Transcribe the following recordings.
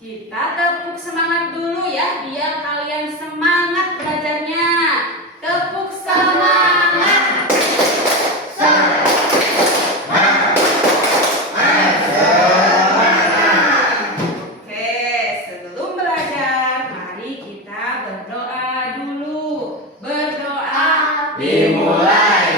Kita tepuk semangat dulu ya, biar kalian semangat belajarnya. Tepuk semangat. Oke, sebelum belajar, mari kita berdoa dulu. Berdoa Dimulai.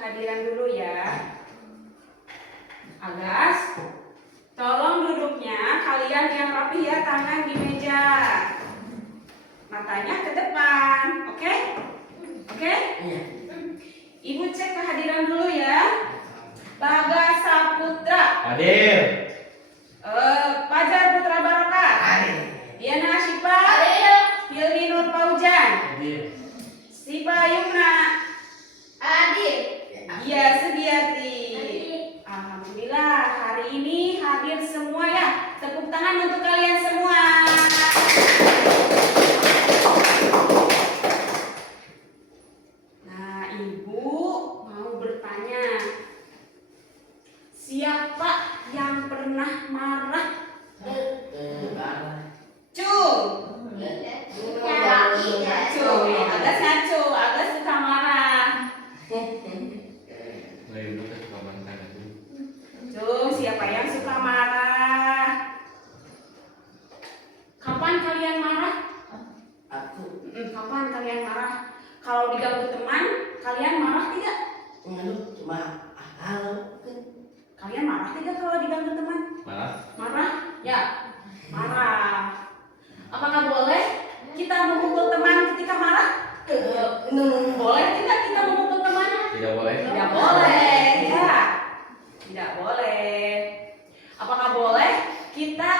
kehadiran dulu ya. Agas, tolong duduknya kalian yang rapi ya, tangan di meja, matanya ke depan, oke? Oke? Ibu cek kehadiran dulu ya. Bagas Saputra Hadir. Fajar Putra Barokah Hadir. Diana Syifa Hilmi Nur Paujan Hadir. Sipa Yumna Hadir. Dia Sugiati. Alhamdulillah hari ini hadir semua ya. Tepuk tangan untuk kalian semua. Nah, Ibu mau bertanya, siapa yang pernah marah? Cung. Cung, Agas ngaco, Agas suka marah. Cung, siapa yang suka marah? Kapan kalian marah? Kapan kalian marah? Kalau diganggu teman, kalian marah tidak? Kalian marah tidak kalau diganggu teman? Marah? Ya, marah. Apakah boleh kita memukul teman ketika marah? Boleh tidak kita memukul teman? Tidak boleh. Tidak boleh, ya. Tidak boleh. Apakah boleh kita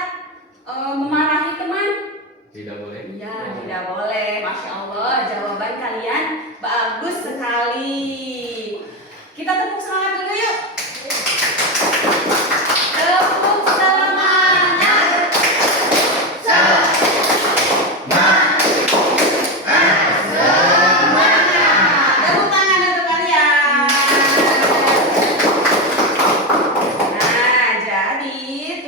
memarahi teman? Tidak boleh. Iya, tidak boleh. Masya Allah, jawaban kalian bagus sekali. Kita tepuk semangat dulu yuk. Tepuk semangat. Tepuk tangan untuk kalian. Nah, jadi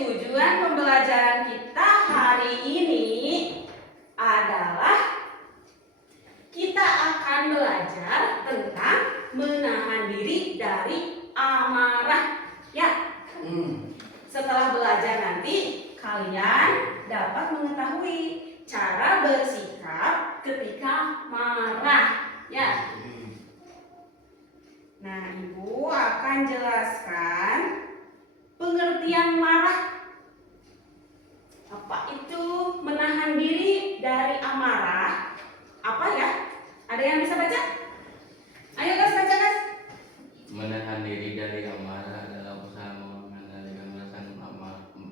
tujuan pembelajaran kita hari ini adalah kita akan belajar tentang menahan diri dari amarah. Ya, setelah belajar nanti kalian dapat mengetahui cara bersikap ketika marah. Ya. Nah, Ibu akan jelaskan pengertian marah. Apa itu menahan diri dari amarah? Apa ya? Ada yang bisa baca? Ayo guys, baca guys. Menahan diri dari amarah adalah usaha mengendalikan perasaan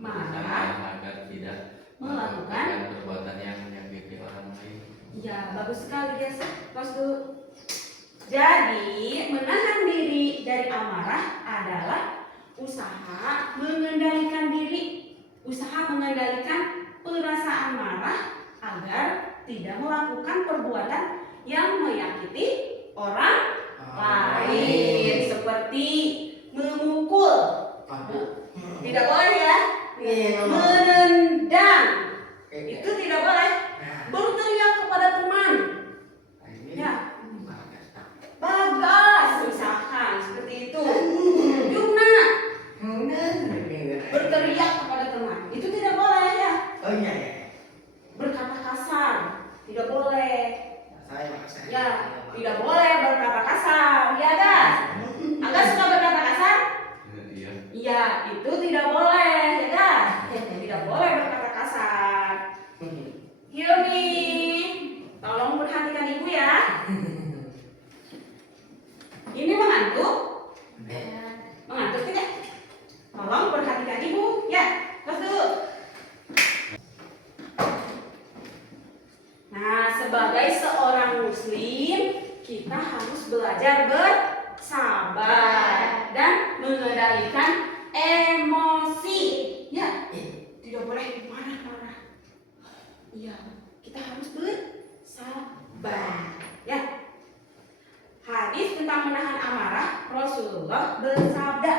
Marah. agar tidak Melakukan perbuatan yang menyakiti orang lain. Ya, bagus sekali guys. Pause dulu. Jadi, menahan diri dari amarah adalah usaha mengendalikan diri, usaha mengendalikan perasaan marah agar tidak melakukan perbuatan yang menyakiti orang lain, seperti memukul. Tidak boleh ya. Menendang. Itu tidak boleh. Berteriak kepada teman. Ya. Bagas, misalkan seperti itu. Yumna, berteriak kepada teman. Itu tidak boleh ya. Berkata kasar, tidak boleh. Ya, tidak boleh berkata kasar. Ya, Gas. Anda suka berkata kasar? Iya. Iya, itu tidak boleh, ya Gas. Tidak boleh berkata kasar. Hilmi, tolong perhatikan Ibu ya. belajar bersabar dan mengendalikan emosi. Ya, tidak boleh marah-marah. Iya, kita harus bersabar. Ya. Hadis tentang menahan amarah, Rasulullah bersabda,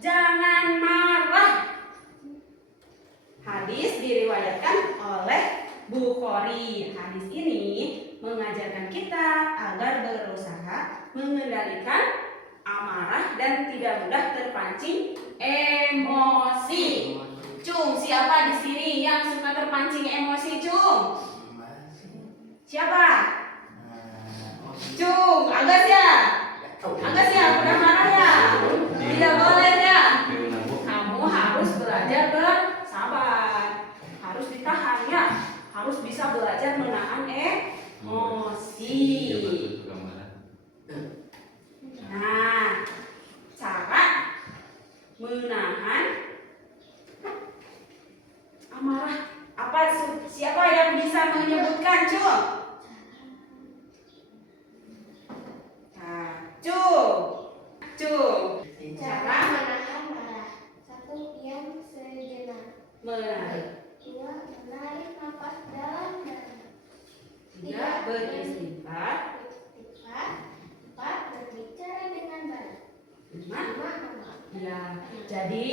jangan marah. Hadis diriwayatkan oleh Bukhari. Hadis ini mengajarkan kita agar berusaha mengendalikan amarah dan tidak mudah terpancing emosi. Cung, siapa di sini yang suka terpancing emosi, Cung? Siapa? Cung, Agas ya? Agas ya, udah marah ya? Tidak boleh ya? Kamu harus belajar bersabar. Harus ditahan ya? Harus bisa belajar menahan emosi. Nah, cara menahan amarah. Siapa yang bisa menyebutkan, Cung? Cung. Cara menahan marah. 1. Diam sejenak. Menarik. 2. Menarik nafas dalam-dalam. 3. Beristighfar. 4. Berbicara dengan baik. 5. Ya, jadi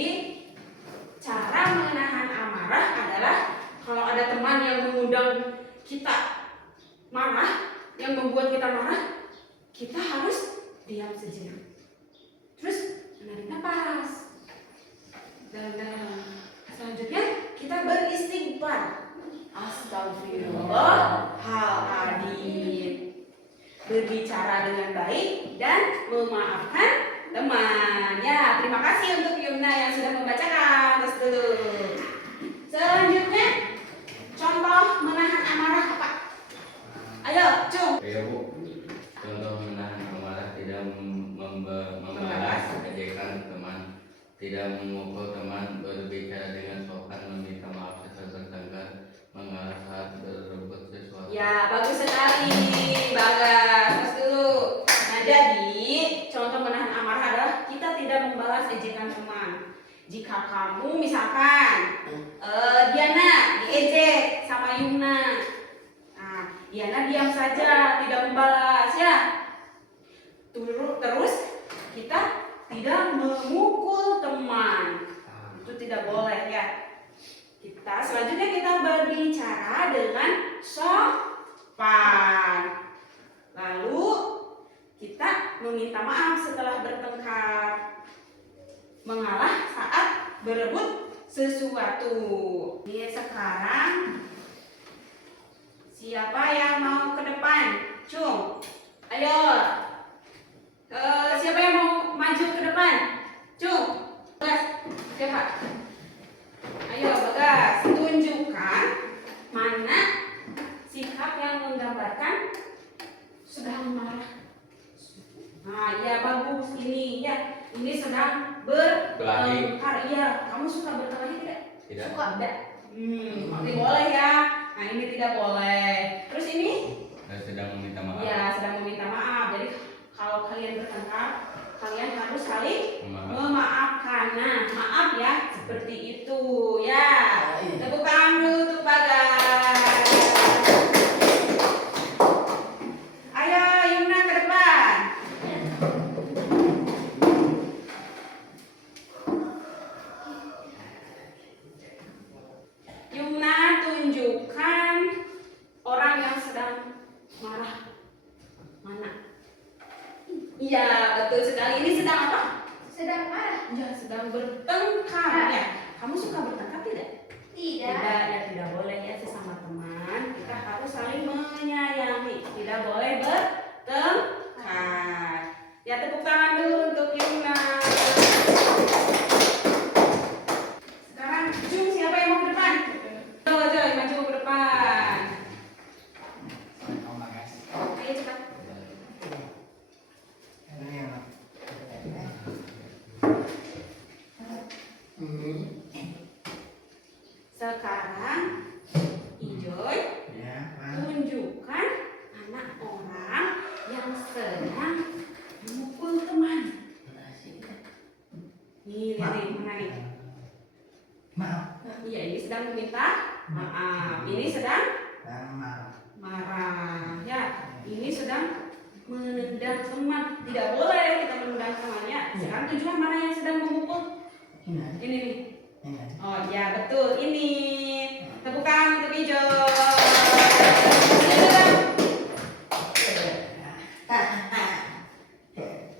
cara menahan amarah adalah kalau ada teman yang mengundang kita marah, yang membuat kita marah, kita harus diam sejenak. Terus menarik nafas dalam-dalam. Selanjutnya kita beristighfar. Astagfirullahaladzim. Berbicara dengan baik dan memaafkan teman. Ya, terima kasih untuk Yumna yang sudah membacakan. Terus dulu. Selanjutnya contoh menahan amarah apa? Ayo, Cung. Iya Bu. Contoh menahan amarah, tidak membalas ejekan teman, tidak memukul teman, berbicara dengan sopan, meminta maaf setelah bertengkar, mengalah saat berebut sesuatu. Ya, bagus sekali, Bagas. Terus dulu. Nah, jadi contoh menahan amarah adalah kita tidak membalas ejekan teman. Jika kamu misalkan Diana diejek sama Yumna, nah, Diana diam saja, tidak membalas ya. Terus kita tidak memukul teman, itu tidak boleh ya. Selanjutnya kita berbicara dengan sopan. Lalu kita meminta maaf setelah bertengkar, mengalah saat berebut sesuatu. Ini sekarang siapa yang mau ke depan? Cung, ayo. Siapa yang mau maju ke depan? Cung, Bagas, siapa? Ayo Bagas, tunjukkan mana sikap yang menggambarkan sedang marah. Nah, ya bagus ini ya. Ini sedang bertengkar. Iya, kamu suka berkelahi tidak? Tidak. Suka tidak? Ini boleh ya. Nah, ini tidak boleh. Terus ini? Sedang meminta maaf. Ya, sedang meminta maaf. Jadi kalau kalian bertengkar, kalian harus saling memaafkan. Nah, maaf ya, seperti itu ya. Tepuk tangan dulu untuk Bagas. Ayo Yumna ke depan. Yumna, tunjukkan orang yang sedang marah. Mana? Iya, betul sekali. Ini sedang apa? Sedang marah. Ya, sedang bertengkar ya. Kamu suka bertengkar tidak? Tidak. Ya, tidak boleh ya, sesama teman. Kita harus saling menyayangi. Tidak boleh bertengkar. Ya, tepuk tangan dulu untuk Yumna. Sekarang Jung, siapa yang mau ke depan? Joy, maju ke depan. Ayo cepat. Sekarang Ijoy tunjukkan anak orang yang sedang sedang meminta maaf. Ini sedang marah. Ya, ini sedang menendang teman. Tidak boleh kita menendang temannya. Sekarang tujuan mana yang sedang memukul? Ini nih. Oh ya betul ini. Tepuk tangan untuk Ijo.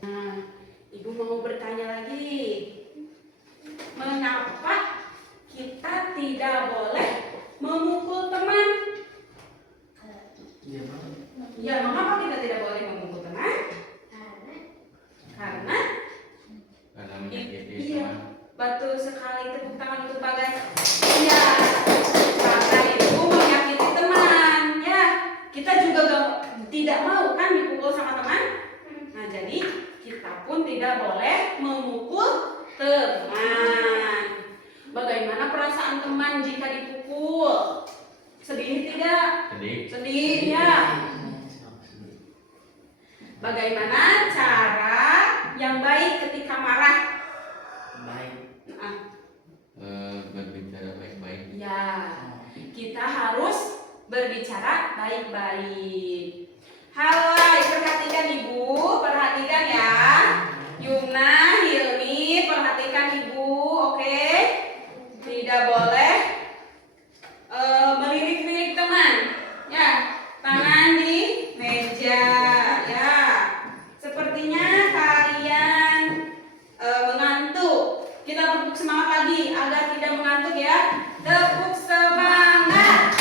Nah, Ibu mau bertanya lagi. Mengapa kita tidak boleh memukul teman? Ya, mengapa kita tidak boleh memukul teman? Karena menyakiti iya, teman. betul sekali. Tepuk tangan untuk Bagas. Iya, karena itu menyakiti teman. Ya, kita juga tidak mau kan dipukul sama teman. Nah, jadi kita pun tidak boleh memukul teman. Bagaimana perasaan teman jika dipukul? Sedih tidak? Sedih ya. Bagaimana cara yang baik ketika marah? Berbicara baik-baik. Ya, kita harus berbicara baik-baik. Hai, perhatikan Ibu, perhatikan ya. Yumna, Hilmi, perhatikan Ibu, oke? Tidak boleh melirik-lirik teman. Ya, tangan di meja. Ya, sepertinya kalian mengantuk. Kita tepuk semangat lagi agar tidak mengantuk ya. Tepuk semangat.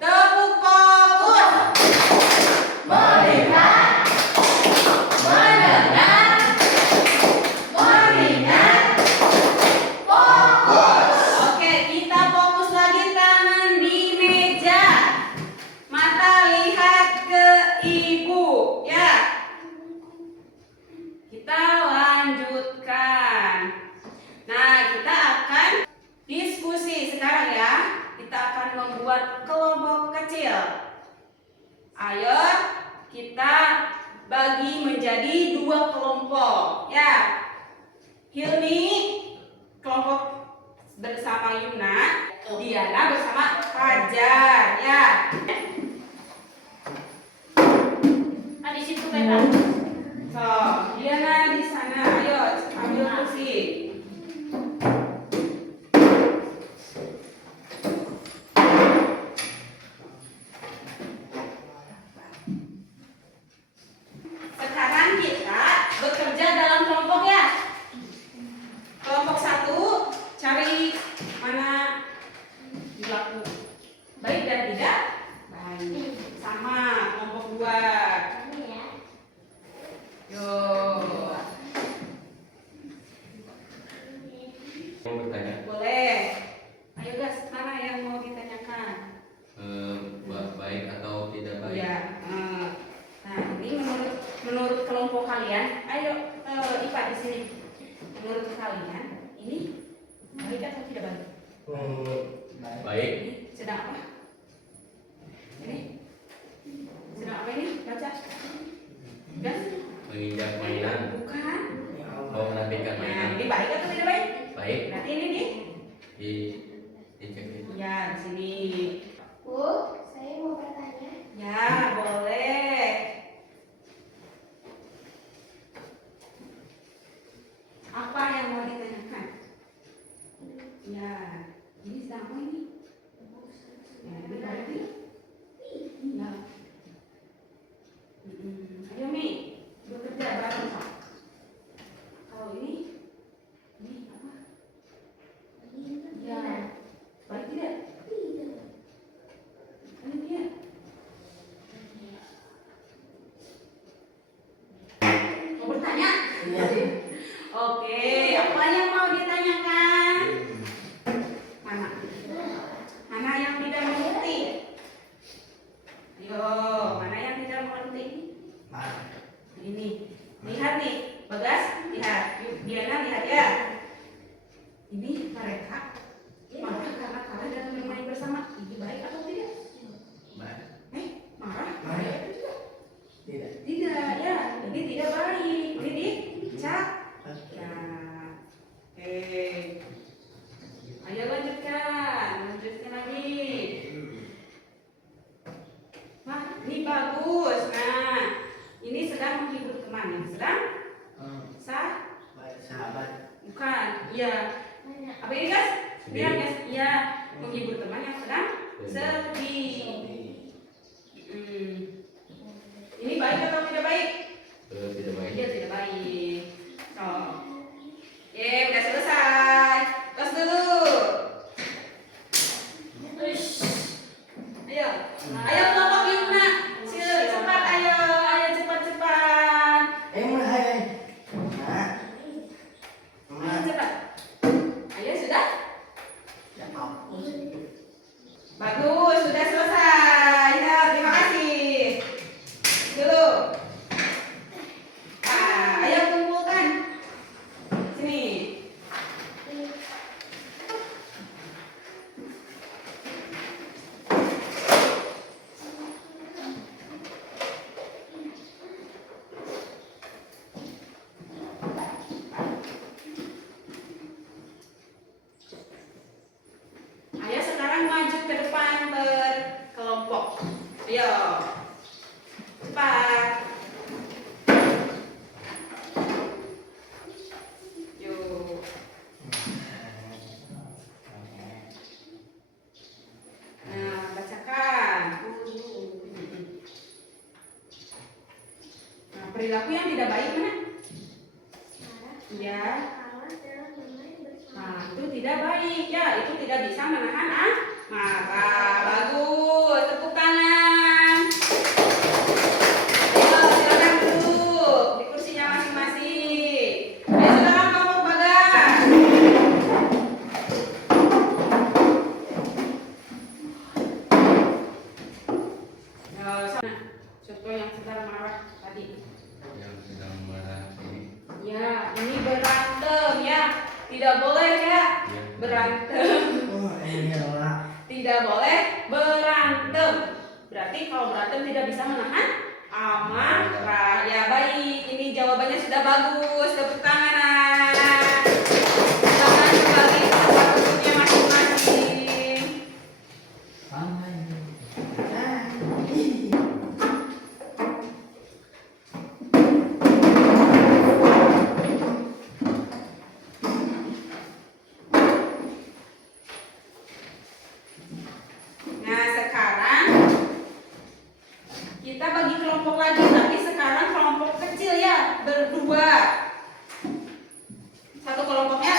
Tepuk fokus. Melihat, mendengar, mengingat, fokus. Oke, kita fokus lagi, tangan di meja. Mata lihat ke Ibu, ya. Kita lanjutkan. Nah, kita akan diskusi sekarang ya. Kita akan membuat kelompok kecil. Ayo, kita bagi menjadi 2 kelompok, ya. Hilmi kelompok bersama Yumna, Diana bersama Fajar, ya. Di situ Beta. So, Diana di sana. Ayo, ambil kursi. Sekarang kita bekerja dalam kelompok ya. Kelompok 1 cari mana berlaku baik dan tidak baik. Sama kelompok 2. Yo. Mau bertanya? Boleh. Ayo guys, mana yang mau ditanyakan? Baik atau tidak baik? Ya. Nah, ini menurut kelompok kalian, ayo Ipa di sini. Menurut kalian, ini baik atau tidak baik? Baik. Ini sedang apa? Ini sedang apa ini? Baca. Gas? Menginjak mainan. Bukan. Mau menantikan Nah, mainan. ini baik atau tidak baik? Baik. Berarti ini Dicek itu. ya di sini. Bu, saya mau bertanya. Ya, boleh. Apa yang mau ditanyakan? Ya, ini sedang apa ini? Ya, ini baik ini. Ya. Ayo Mi, bekerja bareng. Kalau ini apa? Ya, baik tidak? Ini dia. Mau bertanya? Oke, apa yang mau ditanyakan? Mana? ya menghibur teman yang sedang sedih. Ini baik atau tidak baik? Tidak baik. Iya, tidak baik. Oh. Oke, udah selesai. Tos dulu. Uish. Ayo. Ayo kelompok Yumna. Cepat ayo. Ayo cepat-cepat. Mulai. Ayo cepat. Ayo sudah? Bagus, sudah selesai. Ya, terima kasih. Dulu. Ayo kumpulkan. Sini. Ayo sekarang maju ke depan berkelompok. Ayo. Cepat. Yuk. Nah, bacakan. Nah, perilaku yang tidak baik mana? Ya. Kalah dalam bermain bersama. Nah, itu tidak baik ya. Itu tidak bisa menahan marah. Bagus. Tepuk tangan. Ayo, silakan duduk di kursinya masing-masing. Ayo sekarang kelompok Bagas. Ayo, sana. Contoh yang sedang marah tadi. Yang sedang marah ini. Ya, ini berantem ya. Tidak boleh ya. Ya. Berantem. Tidak boleh berantem. Berarti kalau berantem tidak bisa menahan amarah. Ya baik, ini jawabannya sudah bagus. Tepuk tangan. Silakan kembali ke tempat duduknya masing-masing. Nah sekarang kita bagi kelompok lagi, tapi sekarang kelompok kecil ya, berdua. Satu kelompoknya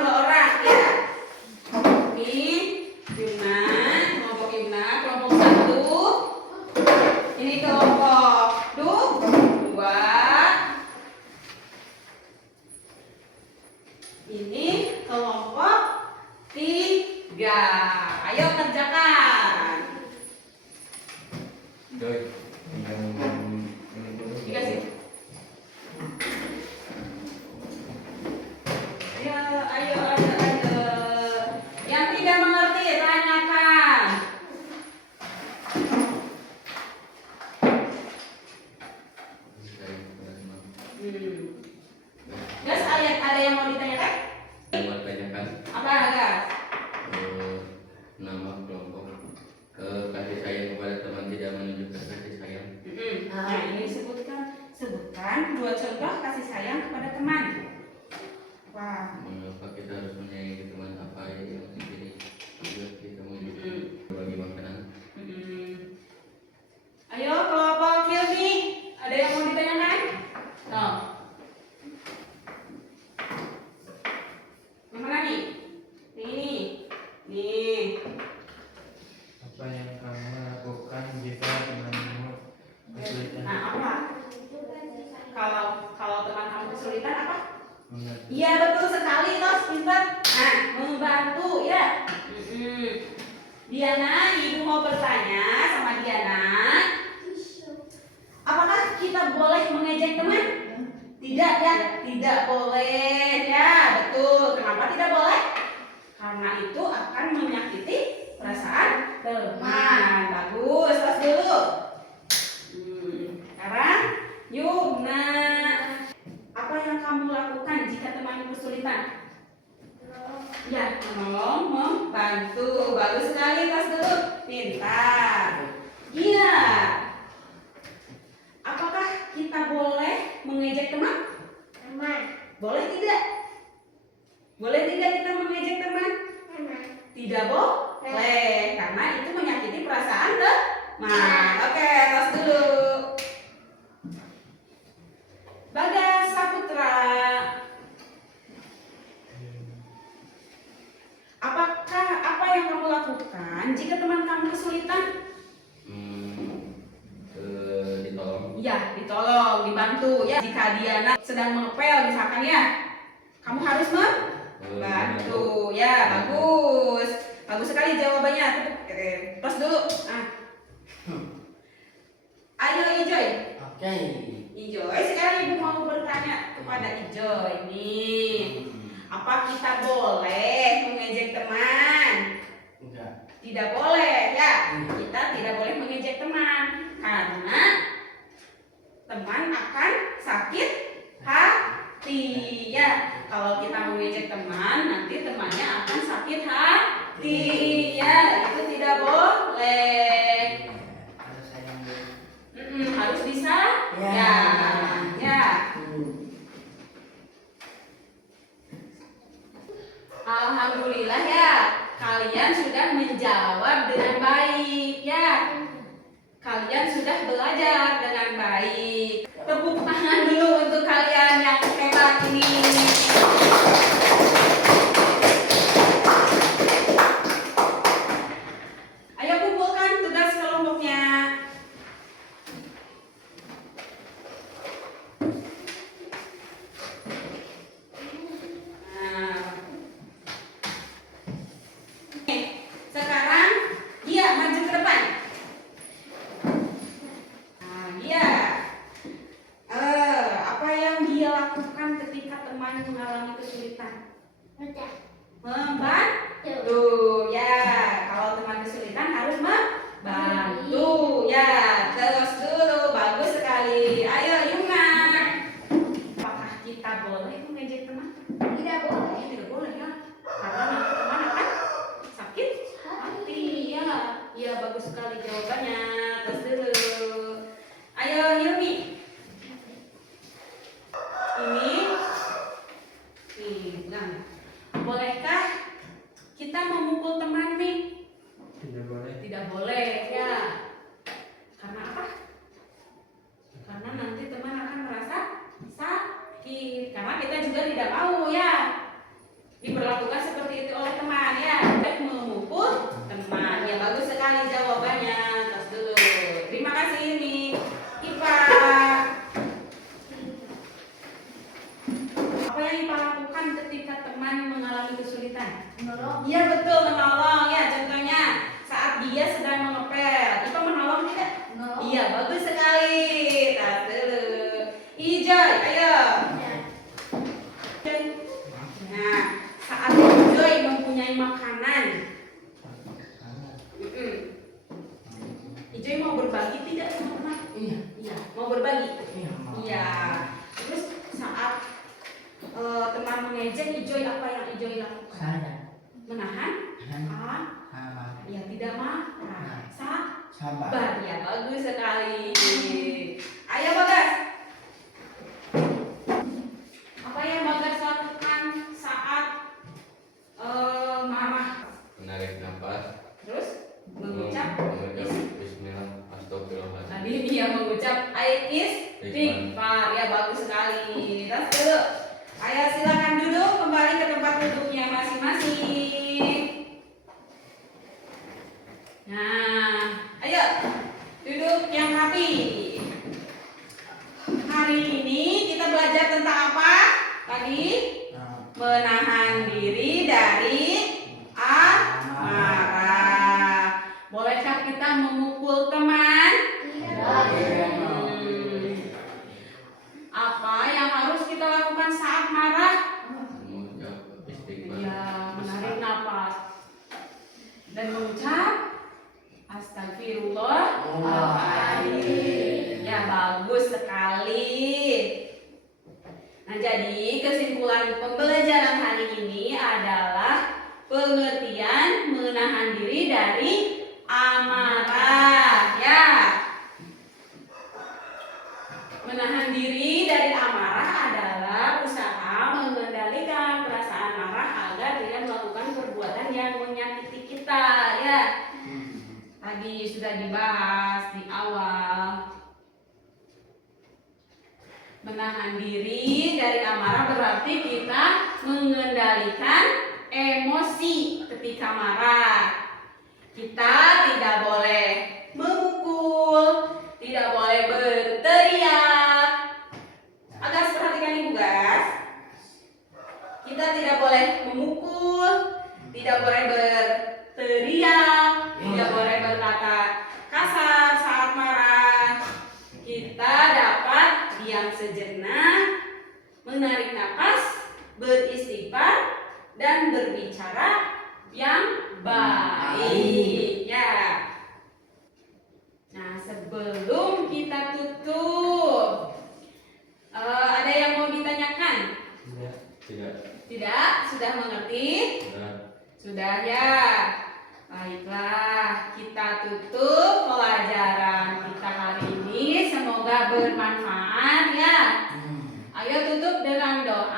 dua orang ya. Ini Yumna, kelompok Yumna, kelompok satu. Ini kelompok dua. Ini kelompok tiga. Ayo kerjakan. Doi. Dikasih. Ayo. Yang tidak mengerti, tanyakan. Gas, ada yang mau ditanyakan? Yang mau tanyakan Apa, Gas? nama kelompok kasih sayang kepada teman tidak menunjukkan kasih sayang. Nah, ini sebutkan dua contoh kasih sayang kepada teman. Wah. Mengapa kita harus menyayangi teman? Apa yang ini juga kita menunjukkan bagi makanan. Ayo kelompok Hilmi, ada yang mau ditanyakan? No. Yang mana nih? Nih. Apa yang kamu lakukan jika temanmu kesulitan? Nah, apa? Kalau teman kamu kesulitan apa? Mengerti. Iya betul sekali, Tos, pintar. Nah, membantu ya. Diana, ibu mau bertanya sama Diana. Apakah kita boleh mengejek teman? Tidak ya, tidak boleh ya, betul. Kenapa tidak boleh? Karena itu akan menyakiti perasaan teman. Bagus, tos dulu. Sekarang, Yumna, apa yang kamu lakukan jika temanmu kesulitan? Ya, menolong, membantu. Bagus sekali, tos dulu. Pintar. Iya. Apakah kita boleh mengejek teman? Teman. Boleh tidak? Boleh tidak kita mengejek teman? Teman. Tidak boleh karena itu menyakiti perasaan teman. Oke, tos dulu. Bagas Saputra, apa yang kamu lakukan jika teman kamu kesulitan? Ditolong. Ya, ditolong, dibantu ya. Jika dia sedang mengepel misalkan ya, kamu harus membantu. Ya, bagus. Bagus sekali jawabannya. Terus dulu. Ayo Ijoy. Oke. Ijoy, sekarang Ibu mau bertanya kepada Ijoy nih. Apa kita boleh mengejek teman? Enggak. Tidak boleh ya. Kita tidak boleh mengejek teman karena teman akan sakit hati ya. Kalau kita mengejek teman, nanti temannya akan sakit hati ya. Itu tidak boleh. Harus sayang dulu. Harus bisa Ya. ya. Alhamdulillah ya, kalian sudah menjawab dengan baik ya. Kalian sudah belajar dengan baik. Tepuk tangan dulu untuk kalian yang hebat ini. Ayo kumpulkan tugas kelompoknya. Sekarang dia maju ke depan. Apa yang dia lakukan ketika teman mengalami kesulitan? Membantu ya. Kalau teman kesulitan harus membantu ya. Terus dulu, bagus sekali. Ayo Yuna. Apakah kita boleh mengejek teman? Tidak boleh. Tidak boleh ya. Karena nanti teman akan sakit hati ya. Ya, bagus sekali jawabannya. Terus dulu. Ayo Yumi. Nah, bolehkah kita memukul teman nih? Tidak boleh. Tidak boleh ya. Karena apa? Karena nanti teman akan merasa sakit. Karena kita juga tidak mau ya diperlakukan seperti itu oleh teman ya. Baik memukul teman. Ya, bagus sekali jawabannya. Terus dulu. Terima kasih ini Ipa. Apa yang Ipa lakukan ketika teman mengalami kesulitan? Menolong. Iya betul, menolong ya. Contohnya saat dia sedang mengepel, Ipa menolong tidak? Menolong. Iya, bagus sekali. Tas dulu. Ijoy, ayo. Nah, saat Ijoy mempunyai makanan, Ijoy mau berbagi tidak sama teman? Iya. Iya, mau berbagi. Iya. Iya. Terus saat teman mengejek, Ijoy apa yang Ijoy lakukan? Saya. Menahan? Sabar. Ya, tidak marah. Sabar. Ya, bagus sekali. Ayo Bagas. Apa yang Bagas lakukan saat marah? Menarik nafas. Terus mengucap Bismillah, astagfirullahaladzim. tadi dia mengucap ayat istighfar. Ya, bagus sekali. Terus dulu. Ayo silakan duduk kembali ke tempat duduknya masing-masing. Nah, ayo duduk yang rapi. Hari ini kita belajar tentang apa? Tadi menahan diri dari amarah. Bolehkah kita memukul teman? Apa yang harus kita lakukan saat marah? Mengucap istighfar. Ya, menarik nafas dan mengucap astagfirullahaladzim. Ya, bagus sekali. Nah, jadi kesimpulan pembelajaran hari ini adalah pengertian menahan diri dari amarah. Ya, menahan diri dari amarah adalah usaha mengendalikan perasaan marah agar tidak melakukan perbuatan yang menyakiti tadi sudah dibahas di awal. Menahan diri dari amarah berarti kita mengendalikan emosi ketika marah. Kita tidak boleh memukul, tidak boleh berteriak. Agas, perhatikan ibu guys. Kita tidak boleh memukul, tidak boleh berteriak, tidak boleh berkata kasar saat marah. Kita dapat diam sejenak, menarik nafas, beristighfar, dan berbicara yang baik. Ya. Nah, sebelum kita tutup, ada yang mau ditanyakan? Tidak. Tidak? Sudah mengerti? Sudah. Sudah ya. Baiklah, kita tutup pelajaran kita hari ini. Semoga bermanfaat ya. Ayo tutup dengan doa.